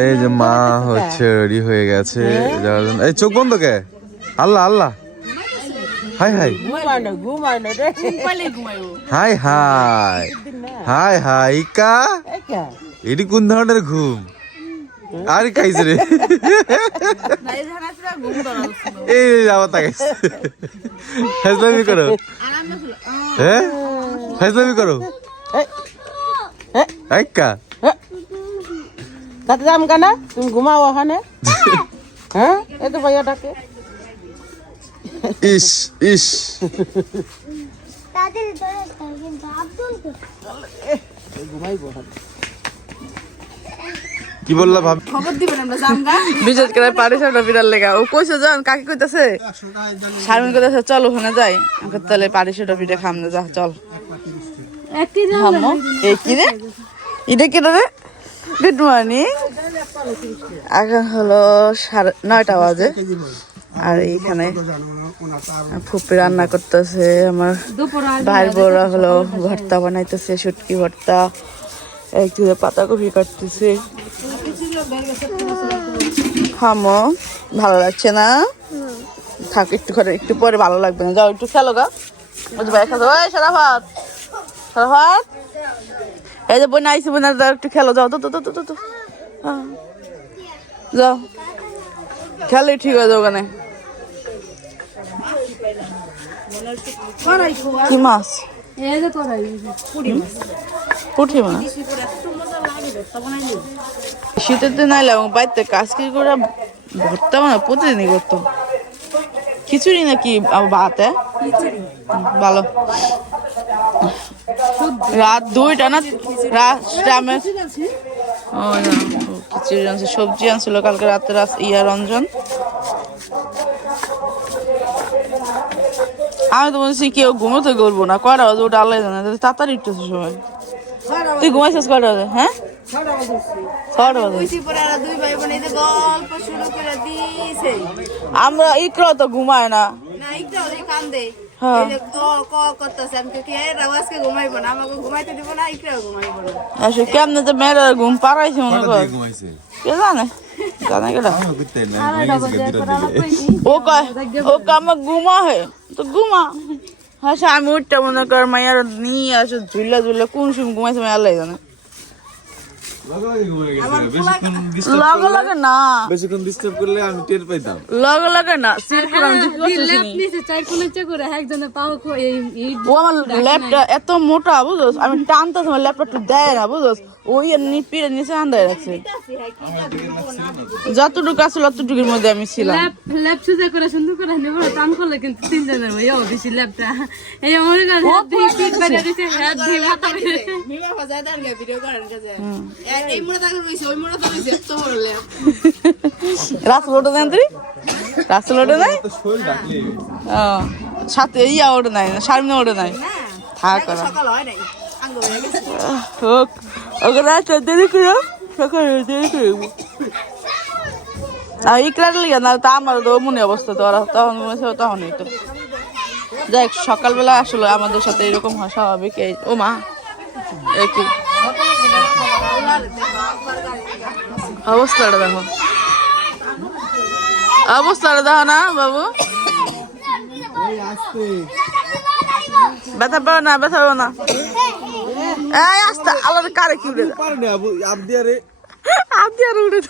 এই যে মা হচ্ছে রেডি হয়ে গেছে যাওয়ার জন্য। এই চোখ বন্ধ কে? আল্লাহ আল্লাহ, হাই হাই হাই হাই হাই হাই ইকা, এটি কোন ধরনের ঘুম? আর খাইছে রে এই যাওয়া তাকাইছে। ফাজলামি করো, হ্যাঁ ফাজলামি করো ইকা। তাতে যাম কেন? তুমি ঘুমাও ওখানে। হ্যাঁ এই তো ভাইয়াটাকে ইস ইস কি বললা ভাব? খবর দিবেন আমরা জামগা বিজত করে পারিসাটা বিড়াল লেগা ও কইছে যান কাকি কইতাছে শারমিন কইতাছে চল ওখানে যাই আমাকে তাহলে পারিসাটা বিড়ে খামনে যা চল হামো এই কি রে এটা কি রে? গুড মর্নিং, এখন হলো 9:30 বাজে আর এইখানে ফুপি রান্না করতেছে, আমার ভাইয়ের বউরা হলো ভর্তা বানাইতেছে, শুটকি ভর্তা, একটু পাতাকপি কাটতেছে। হামো ভালো লাগছে না? থাক একটু করে, একটু পরে ভালো লাগবে না, যাও একটু খেলো গা। সারাফাত সারাফাত এই যে বোন আইসি, বোন একটু খেলো, যাও তো তো তো তো তো যাও খেলে ঠিক আছে ওখানে। কি মাছ? পুঁটি মাছ শীতের দিন আইলে এবং বাড়িতে কাজ কি করে ভর্তা মানে প্রতিদিনই করতো। খিচুড়ি নাকি ভাতে? ভালো। রাত 2টা না খিচুড়ি আনছে, সবজি আনছিল কালকে রাতে রঞ্জন। আমি তো বলছি কেউ ঘুমোতে করবো না, কয়টা বাজে ওটা আল্লাহ জানে, তাড়াতাড়ি উঠতেছে সবাই। তুই ঘুমাইছিস কয়টা বাজে? হ্যাঁ 6টা বাজে। আমরা ইকরা তো ঘুমায় না। কেমনে তো মেয়েরা ঘুম পাড়াইছে মনে কর, কে জানে জানে কেটা। ও কয় আমার ঘুমা হে তো ঘুমা। হ্যাঁ আমি উঠটা মনে কর মাইয়ার নিয়ে আসে ঝুলা ঝুলা কোন সময় ঘুমাইছে মাই আল্লাহ জানে। লগে লগে না, বেশিক্ষণ ডিস্টার্ব করলে আমি টের পাইতাম। লগে লগে না ও আমার ল্যাপটপ এত মোটা বুঝোস, আমি টানতেছি আমার ল্যাপটপটা দেয় না বুঝোস, ওই পিড়ে নিচে আন্দায় রাখছে। যতটুকু আসলে অতটুকুর মধ্যে আমি ছিলাম। রাসেল ওটা দেন তুই, রাসেল ওটা নাই সাথে ইয়া ওটা নাই, শারমিনা ওটা নাই, থাক হোক ওকে রাস্তা দেরি করে সকালে দেরি করে ইকরার লিগে না তা আমার তো মনে অবস্থা তো ওরা তখন তখনই তো যাই সকালবেলা আসলে আমাদের সাথে এরকম হয় স্বাভাবিক। এই ও মা একই অবস্থাটা দেখো, অবস্থাটা দেখো না বাবু। ব্যথা পাও না, ব্যথা পাও না, এই আস্তে আলাদা কারে কি উঠে আবদিয়ারে উঠে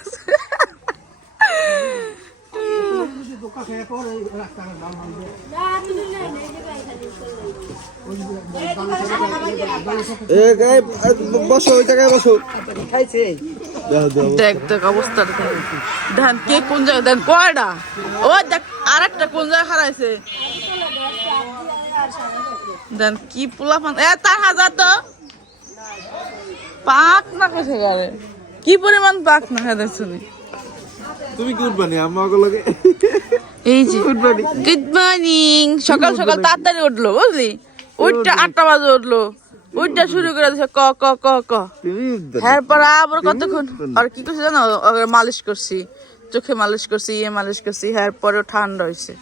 বসো ওই জায়গায় বসো। দেখ দেখ অবস্থাটা ধান কে কোন জায়গায় দেন কয়টা, ও দেখ আর একটা কোন জায়গায় হারাইছে দেন কি পোলা ফান তার হাজার তো পাক না খেছে গেলে কি পরিমাণ পাক না খেতে শুনি। তুমি গুড মর্নিং আমাকে লাগে এই যে গুড মর্নিং সকাল সকাল তাড়াতাড়ি উঠলো বুঝলি, ওইটা 8টা বাজে উঠলো, ওইটা শুরু করে দিছে ক ক ক ক। এরপর আবার কতক্ষণ আর কি করছি জানো, মালিশ করছি, চোখে মালিশ করছি, ইয়ে মালিশ করছি, এরপরেও ঠান্ডা হয়েছে।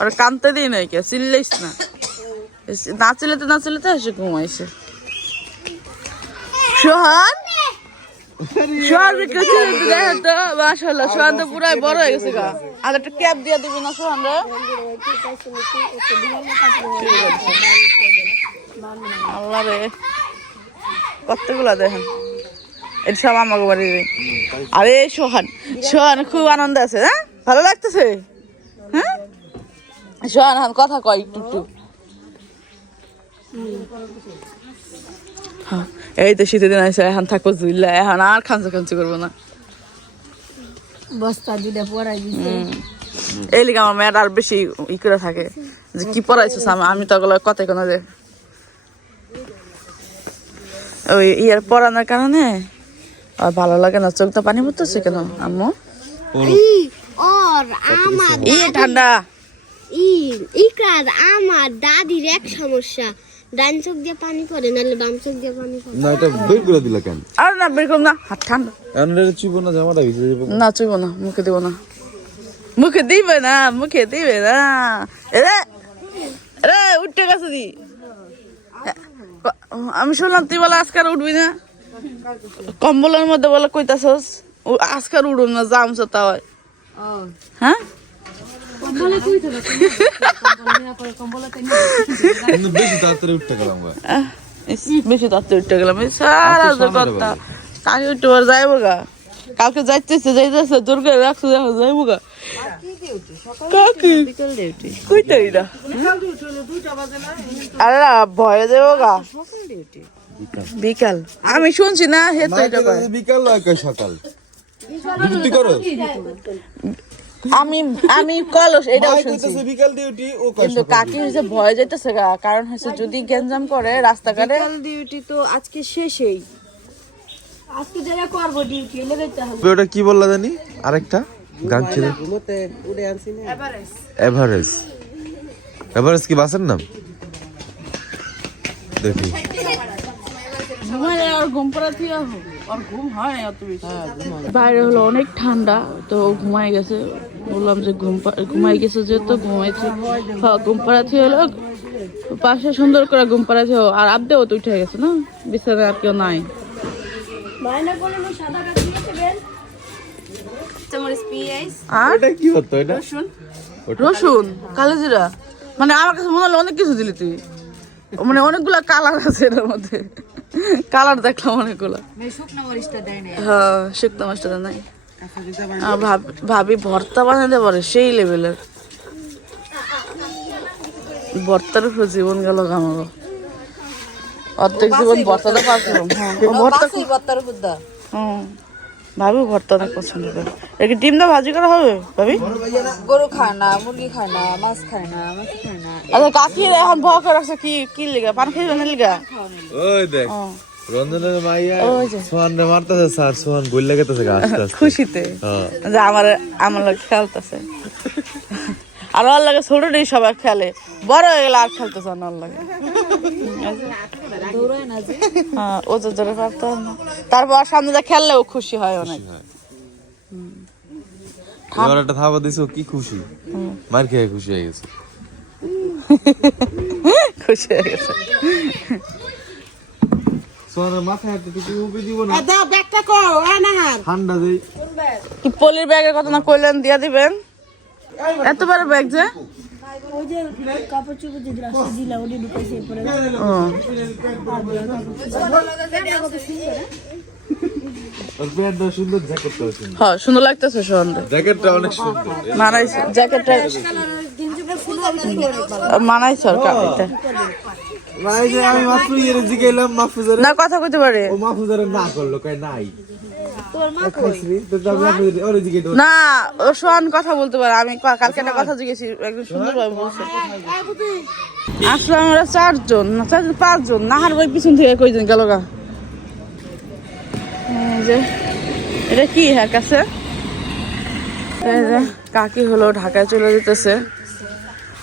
আর কানতে দিই নাই কে, চিল্লাইস না, নাচিলেতে নাচিলেতে এসে ঘুমাইছে। সোহান সোহান কেছে দেখেন তো মাশাআল্লাহ সোহান তো পুরাই বড় হয়ে গেছে গা আর একটা ক্যাপ দিয়ে দিবি না সোহান রে আল্লাহ রে কতগুলা দেখেন এটা সব আমাকে বাড়ি আরে সোহান সোহান খুব আনন্দ আছে হ্যাঁ ভালো লাগতেছে হ্যাঁ সোহান এখন কথা কয় একটু একটু এই তো শীতের দিন আছে এখন থাকবো জুইলা এখন আর খাঞ্চা খাঞ্চি করবো না বস্তা দুটা পরাই দিছে এই লিগে আমার মেয়েটা আর বেশি ই করে থাকে যে কি পড়াইছিস আমি তো ওগুলো কথাই কোনো যে ওই ইয়ার পড়ানোর কারণে আর ভালো লাগে না চোখটা পানি পড়তেছে কেন আম্মু ওর আমার ঠান্ডা ইকরার আমার দাদির এক সমস্যা ডান চোখ দিয়ে পানি পড়ে নাহলে বাম চোখ দিয়ে পানি পড়ে না এটা বের করে দিলা কেন আর না বের করব না হাত ঠান্ডা এন্ডারে চুবো না জামাটা ভিজে যাবে না চুইব না মুখে দিব না মুখে দিবে না মুখে দিবে না রে রে উঠতে গেছে দি আমি শুনলাম তুই বলে আজকাল উঠবি না কম্বলের মধ্যে বলে কইতাছস আজকাল উঠুন না জামছ তাও হ্যাঁ কিন্তু বেশি তাড়াতাড়ি উঠতে গেলাম গা বেশি তাড়াতাড়ি উঠতে গেলাম সারা জগৎটা কাকে উঠতে পারে যাইব গা কালকে যাইতেছে জোর করে রাখছে যাইব গা কাকি কইটা এটা আরে না ভয়ে দেবো গা বিকাল আমি শুনছি না হে তো এটা কয় বিকাল নয় কয় সকাল ডিউটি করো আমি কলস এটাও শুনছি বিকাল ডিউটি ও কয় কিন্তু কাকি হচ্ছে ভয় যাইতেছে গা কারণ হচ্ছে যদি গ্যাঞ্জাম করে রাস্তাঘাটে ডিউটি তো আজকে শেষই আজকে যারা করব ডিউটি এলে দেখতে হবে ওটা কি বললা জানি আরেকটা গান ছিল এভারেস্ট এভারেস্ট কি বাসের নাম দেখি বাইরে হলো অনেক ঠান্ডা তো ঘুমাই গেছে বললাম যে ঘুমাই গেছে যেহেতু ঘুমাইছে ঘুম পাড়াতে হলো পাশে সুন্দর করে ঘুম পাড়াতে আর আবদেও তো উঠে গেছে না বিছানায় আর কেউ নাই আর এটা কি হতো এটা রসুন কালোজিরা মানে আমার কাছে মনে হলো অনেক কিছু দিলি তুই মানে অনেকগুলা কালার আছে এর মধ্যে কালার দেখলাম অনেকগুলা হ্যাঁ শুকনো মাছটা নাই আর ভাবি ভর্তা বানাতে পারে সেই লেভেলের ভর্তার উপর জীবন গেল আমাকে অর্ধেক জীবন ভর্তাটা পাচ্ছিলাম হ্যাঁ ভাবি ভর্তা অনেক পছন্দ করে এর ডিম দা ভাজি করা হবে ভাবি গরু খায় না মুরগি খায় না মাছ খায় না মাছ খায় না আচ্ছা কাকি এখন ভয় করে রাখছে কি লিগা পান খাইবে না লিগা ওই দেখ রঞ্জনের মাইয়া সোহান রে মারতেছে স্যার সোহান গোল লাগাতেছে আস্তে আস্তে খুশিতে যে আমার লোক খেলতেছে আর ওর লাগে ছোটটাই সবাই খেলে বড় হয়ে গেলে আর খেলতেছে না ওর লাগে হ্যাঁ ও তো ধরে পারতো না তারপর সামনে যা খেললেও খুশি হয় অনেক এবার একটা থাবা দিছো কি খুশি মার খেয়ে খুশি হয়ে গেছে খুশি হয়ে গেছে সোহানের মাথায় একটা টুপি উপি দিব না দাও ব্যাগটা কর না হাত ঠান্ডা দেই কি পলির ব্যাগের কথা না কইলেন দিয়া দিবেন এত বড় ব্যাগ যে ওই যে কাপড় চোপড় যে রাস্তা দিলা ওটি ঢুকাইছে পরে ওর প্যান্টটা সুন্দর জ্যাকেটটা সুন্দর হ্যাঁ সুন্দর লাগতেছে সুন্দর জ্যাকেটটা অনেক সুন্দর মানাইছে জ্যাকেটটা মানাইছে সরকার এটা ভাই যে আমি মাত্র ইয়ের জিগাইলাম মাহফুজারে না কথা কইতে পারে ও মাহফুজারে না করলো কই নাই তোর মা কইছি তো আমি মাহফুজারে ওরে জিগাইতো না ও সোহান কথা বলতে পারে আমি কালকে একটা কথা জিজ্ঞেসি একদম সুন্দরভাবে বলছে আসলে আমরা 4 জন না 5 জন নাহার ওই পিছন থেকে কইজন গেল গা যে এটা কি হ্যাঁ কাছে কাকি হলো ঢাকায় চলে যেতেছে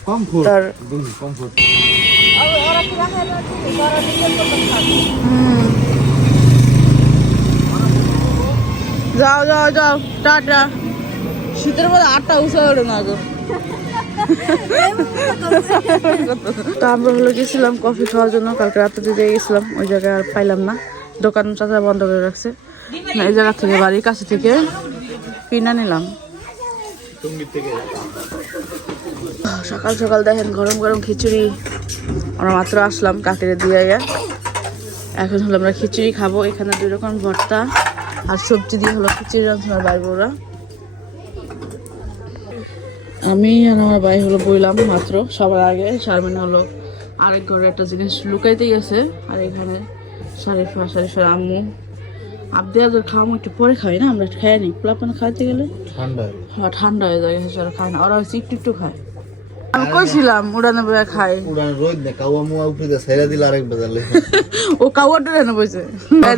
কমফোর্ট তার কমফোর্ট যাও যাও যাও টাটা শীতের মধ্যে 8টা উঁচা ওঠে না গো তো আমরা হলো গেছিলাম কফি খাওয়ার জন্য কালকে রাতে দিয়ে গেছিলাম ওই জায়গায় আর পাইলাম না দোকান চাচা বন্ধ করে রাখছে এই জায়গা থেকে বাড়ির কাছে থেকে কিনে নিলাম। সকাল সকাল দেখেন গরম গরম খিচুড়ি, আমরা মাত্র আসলাম কাকেরে দিয়ে। এখন হলো আমরা খিচুড়ি খাবো। এখানে 2 রকম ভর্তা আর সবজি দিয়ে হলো খিচুড়ি রাঁধছে আমার ভাই বোরা। আমি আর আমার ভাই হলো বইলাম মাত্র সবার আগে। শারমিন হলো আরেক ঘরে একটা জিনিস লুকাইতে গেছে। আর এখানে শারিফার আম্মু আবদে আদর খাওয়া একটু পরে খাই না, আমরা একটু খাই নি। পোলাপান খাইতে গেলে ঠান্ডা হয়ে যায়, ওরা খায় না, ওরা হচ্ছে একটু খায়। আমি কইছিলাম উড়ানে বয়ে খাই, ও কাউয়াটা যেন বসে।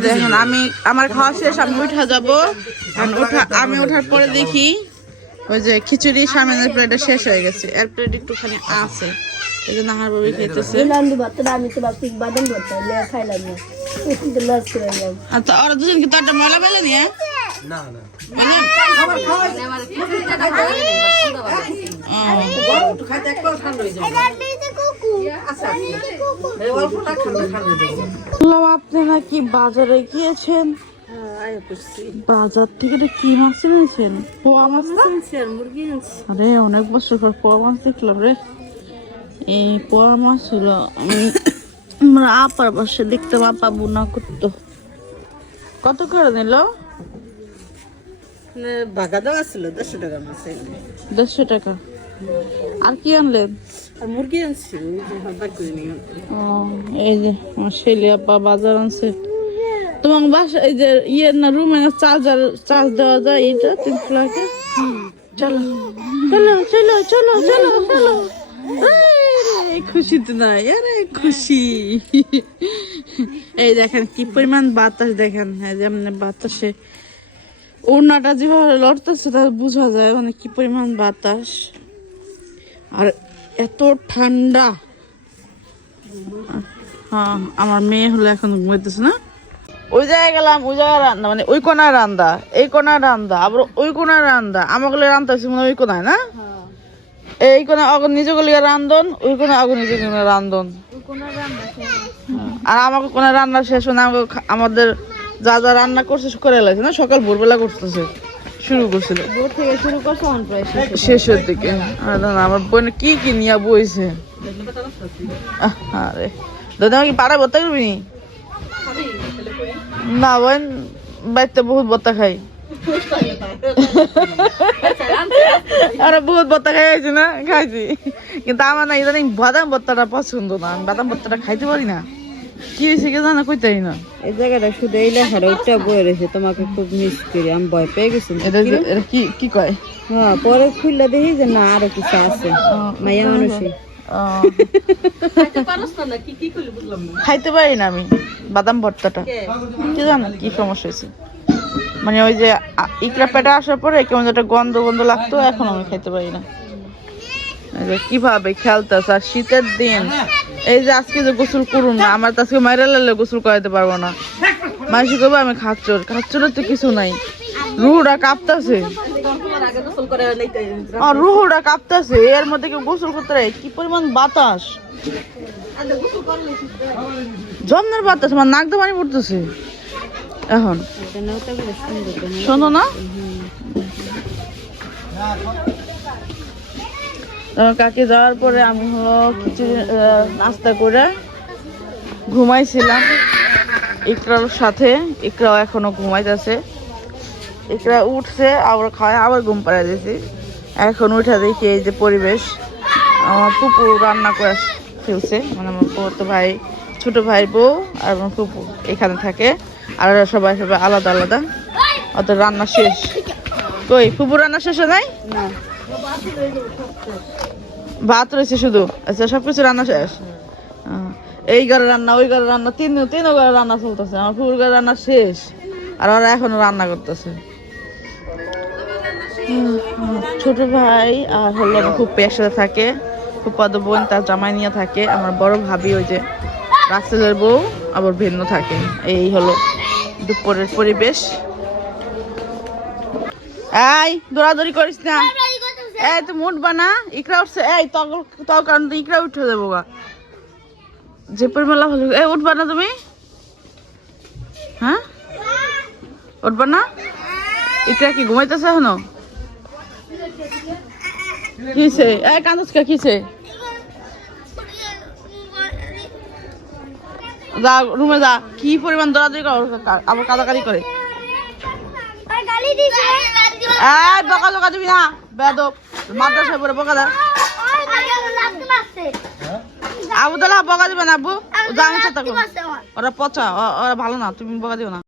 দেখুন আমি আমার খাওয়া শেষ, আমি উঠা যাবো। আমি ওঠার পরে দেখি ওই যে খিচুড়ি সামনের প্লেটটা শেষ হয়ে গেছে, এর প্লেট একটুখানি আছে, এই জন্য আমার বাবু খেতেছে। আচ্ছা ওরা দুজন কি তোরটা ময়লা পেলে নিয়ে আপনি নাকি বাজারে গিয়েছেন? বাজার থেকে কি মাছ এনেছেন? পোয়া মাছ? আরে অনেক বছর পর পোয়া মাছ দেখলাম রে। এই পোয়া মাছ হলো আমি আমরা আপার বাসে দেখতাম, আপা বুনা করতো। কত করে নিল? ভাগা দেওয়া ছিল 150 টাকা মাছ। 150 টাকা। আর কি আনলেন? আর মুরগি আনছি। ও এই যে আমার ছেলে আপা বাজার আনছে। তোমার বাসা এই যে ইয়ের না রুমে চার্জ দেওয়া যায়, এটা 3 টাকা। চলো চলো চলো চলো চলো চলো। খুশি তো নাই, আরে খুশি। এই দেখেন কি পরিমাণ বাতাস, দেখেন যেমন বাতাসে ওড়নাটা যেভাবে লড়তেছে তা বোঝা যায় মানে কি পরিমাণ বাতাস। আর এত ঠান্ডা। হ্যাঁ আমার মেয়ে হলো এখন ঘুমাইতেছে না। ওই জায়গায় গেলাম, ওই জায়গায় রান্না মানে ওই কোনায় রান্দা, এই কোনায় রান্দা, আবার ওই কোনায় রান্দা। আমাকে রান্না হচ্ছে মানে ওই কোনায় না, এই কোনা অগর নিজে গলিয়া রান্ধন, ওই কোনা অগর নিজে কোনা রান্ধন। আর আমাকে কোনা রান্না শেষ হয় না, আমাদের যা যা রান্না করছে করে লাগছে না, সকাল ভোরবেলা করতেছে, শুরু করছিল ভোর থেকে শুরু করছে প্রায় শেষের দিকে। আমার বোন কি কি নিয়ে বইছে। আরে দাদা কি পাড়া ভর্তা করবি না? বোন বাড়িতে বহুত ভর্তা খাই, আরে বহুত ভর্তা খাইছি না, খাইছি, কিন্তু আমার না ইদানিং বাদাম ভর্তাটা পছন্দ না। আমি বাদাম ভর্তাটা খাইতে পারি না, কি হয়েছে কে জানা, কইতাই না। এই জায়গাটা শুধু এই লেখার ওইটা বয়ে রয়েছে, তোমাকে খুব মিস করি, আমি ভয় পেয়ে গেছি। এটা কি কয়? হ্যাঁ পরে খুললে দেখি যে না আরো কিছু আছে, মাইয়া মানুষই খাইতে পারি না আমি বাদাম ভর্তাটা, কি জানো কি সমস্যা হয়েছে, মানে ওই যে ইকরা পেটে আসার পরে কেমন একটা গন্ধ গন্ধ লাগতো, এখন আমি খাইতে পারি না। কিভাবে খেলতেছে, আর শীতের দিন এই যে আজকে যে গোসল করুন না, আমার তো আজকে মাইরা লালে গোসল করাইতে পারবো না। মানুষ করবো আমি খাচ্চরের তো কিছু নাই, রুহুটা কাঁপতেছে, রুহুটা কাঁপতেছে, এর মধ্যে কেউ গোসল করতে রাখে, কি পরিমাণ বাতাস, জন্মের বাতাস, আমার নাক দিয়ে পানি পড়তেছে। এখন শোনো না, কাকে যাওয়ার পরে আমি হলো খিচুড়ি নাস্তা করে ঘুমাইছিলাম ইকরার সাথে। ইকরাও এখনো ঘুমাইতেছে, ইকরা উঠছে আবার খায়, আবার ঘুম পাড়াই দিয়েছি। এখন উঠে দেখি এই যে পরিবেশ, আমার ফুপু রান্না করে ফেলছে, মানে আমার বড় ভাই, ছোট ভাই, বউ আর আমার ফুপু এখানে থাকে, আর সবাই আলাদা আলাদা। ওদের রান্না শেষ। কই ফুপু রান্না শেষ হয় নাই? না, ভাত রয়েছে শুধু। আচ্ছা সবকিছু রান্না শেষ। এই ঘরে রান্না, ওই ঘরে রান্না, তিন ঘরে রান্না চলতেছে। আমার ফুপুর ঘরে রান্না শেষ, আর ওরা এখনো রান্না করতেছে। ছোট ভাই আর হলো আমার ফুপ্পি একসাথে থাকে, ফুপ্পাদ বোন তার জামাই নিয়ে থাকে, আমার বড় ভাবি ওই যে রাসেলের বউ আবার ভিন্ন থাকে। এই হলো দুপুরের পরিবেশ। এই দৌড়াদৌড়ি করিস না, এই তুমি উঠবা না, ইকরা উঠছে, এই তাও কারণ ইকরা উঠে দেবো গা, যে পরিমাণ লাভ, এই উঠবা না তুমি? হ্যাঁ উঠবা না? ইকরা কি ঘুমাইতেছে এখনো? কিছে? এই কান্দুসকা কিছে? যা রুমে যা, কি পরিমাণ দৌড়াদৌড়ি করো, আবার কাদাকারি করে। এই বকা জকা দিবি না, বেয়াদব। মাদ্রাসায় পড়ে বকা দেয়। আবু তালা বকা দিবে না আব্বু, জানিস তো ওরা পচা, ওরা ভালো না, তুমি বকা দিও না।